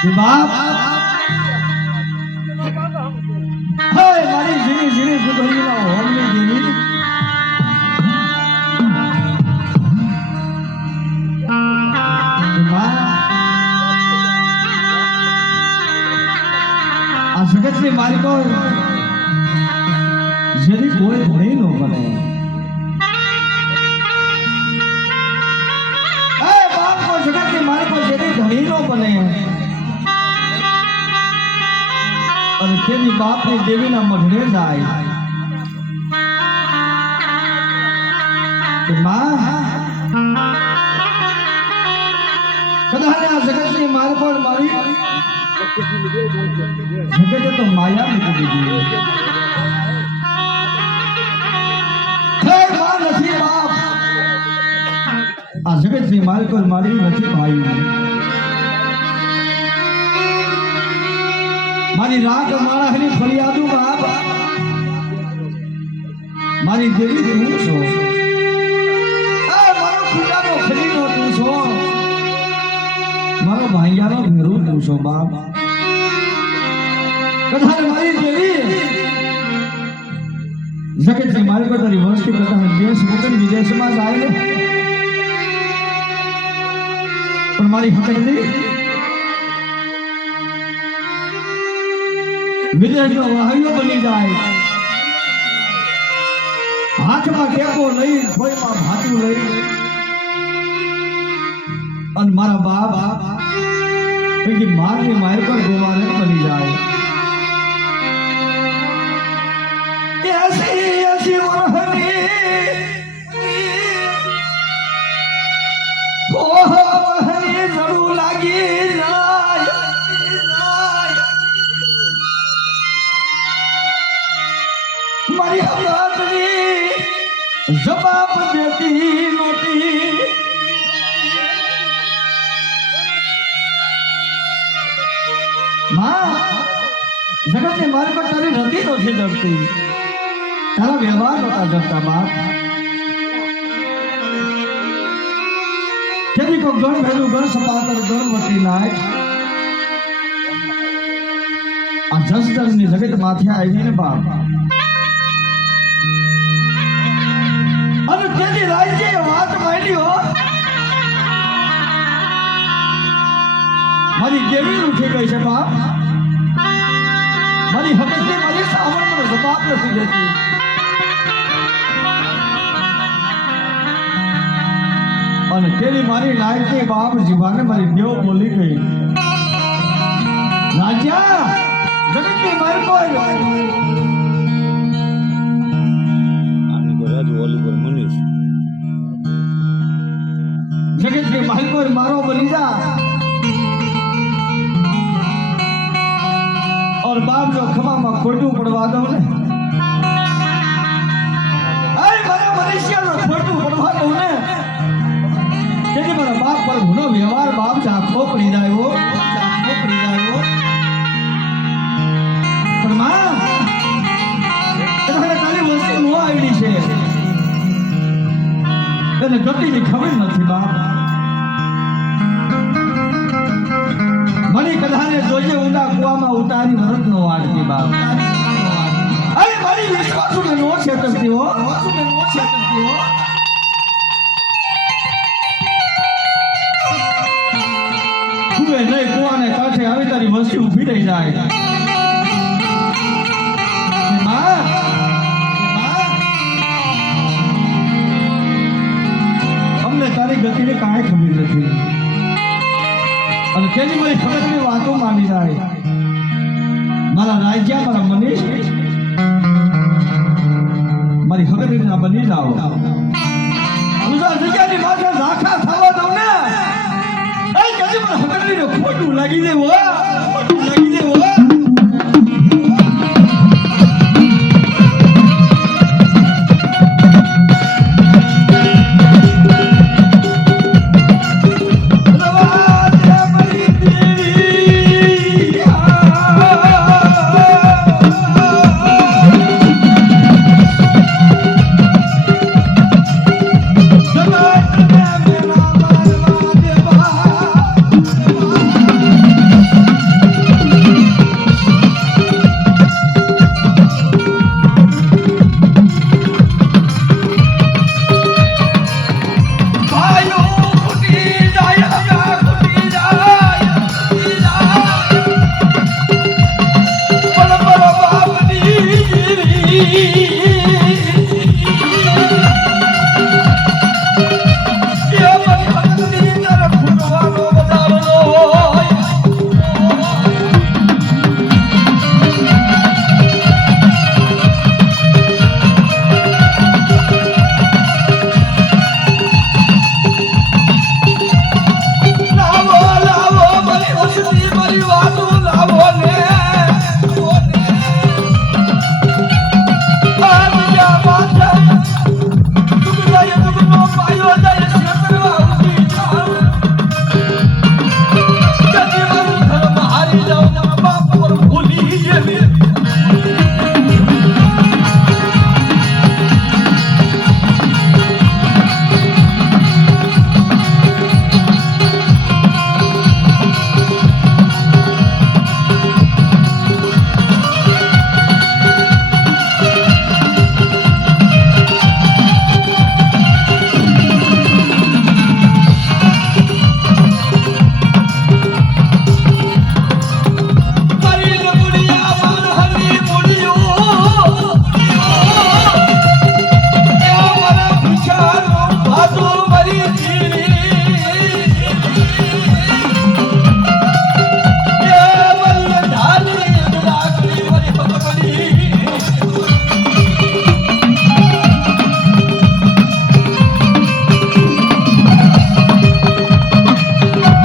બાપ હે મારી ઝીણી ઝીણી સુગંધીના હોમની દેવી આ જગતની માલિકો જેની કોઈ ધણી ન બને જગતની માલિકો જેની ધણી ન બને અને તેની બાપની દેવીના મઢડે જાય કદાચ આ જગતની માલિકો મારી જગતે તો માયા મૂકી દીધી નથી બાપ આ જગતની માલિકો મારી નથી ભાઈ મારી રાગ માળાની ફરિયાદો બાપ મારી દેવી તું છો મારો ખુદાનો ખરીનો તું છો મારો ભાઈયાનો ભેરું તું છો બાપ કદાચ મારી દેવી જગતની માલિકો તારી વસ્તી કરતા દેશ વગર વિદેશમાં જાય ને પણ મારી હકડલી વિદેશનો વાહ્યો બની જાય હાથમાં ટેકો લઈ ભોયમાં ભાતું લઈ અને મારા બાપ મારની માય પર ગોવારે બની જાય મારી હકડલી જવાબ દેતી નહોતી માં જગતની મારી પર તારી રતી નથી જમતી તારા વ્યવહાર નહોતા જમતા બાપ તેથી કોઈ ગણ ભેલું ગણ સપાતર ગણવતી નાય આ જસદરની જગત માથે આવી ને બાપ અને તેની રાજ્ય વાત માંડી હો મારી દેવી ઉઠી ગઈ છે બાપ મારી હકીકત મારી સાવણ મને જવાબ નથી દેતી અને તેની મારી લાયકી બાપ જીવાને મારી દેવ બોલી ગઈ રાજા જગતની મારી કોઈ जगत के महल को मारो बलिदा और बाप जो खमा में खोटू पड़वा दो ने अरे मारा मनुष्य नो खोटू पड़वा दो ने यदि मारा बाप पर गुनो व्यवहार बाप जाखो पड़ी जाए वो पर मां તમારે કાલી વસ્તુ નો આવી છે એને ગતિની ખબર નથી બાપ મણી કધાને જોજે ઊંડા કુવામાં ઉતારી ભરત નો વાળતી બાપ અરે મારી વિશ્વાસુ ને નો છેતરતી હો તું એ નહીં કુવાને કાંઠે આવી તારી વસ્તી ઊભી રહી જાય તારી ગતિને કાંઈ ખબર નથી અને તેની મારી ખબરની વાતો માની જાય મારા રાજ્ય મારા મનીષ મારી હકડીના બની જાઓ ગુજરાત જગ્યાની માથે ઝાખા થવા દઉં ને એ કદી મારા હકડીને ખોટું લાગી દેવું